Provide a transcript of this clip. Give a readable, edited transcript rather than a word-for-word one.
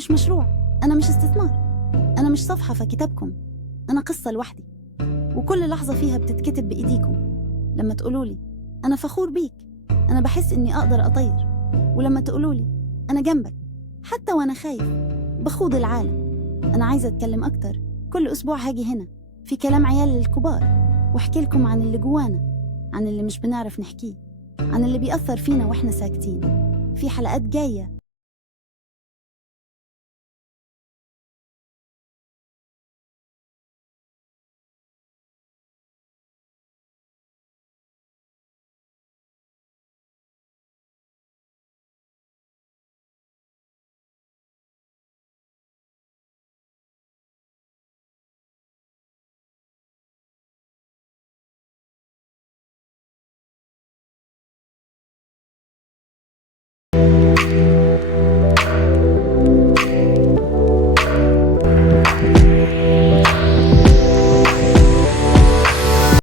مش مشروع، أنا مش استثمار، أنا مش صفحة في كتابكم، أنا قصة لوحدي، وكل لحظة فيها بتتكتب بإيديكم. لما تقولولي أنا فخور بيك، أنا بحس إني أقدر أطير. ولما تقولولي أنا جنبك حتى وأنا خايف، بخوض العالم. أنا عايزة أتكلم أكتر. كل أسبوع هاجي هنا في كلام عيال للكبار، واحكي لكم عن اللي جوانا، عن اللي مش بنعرف نحكيه، عن اللي بيأثر فينا وإحنا ساكتين. في حلقات جاية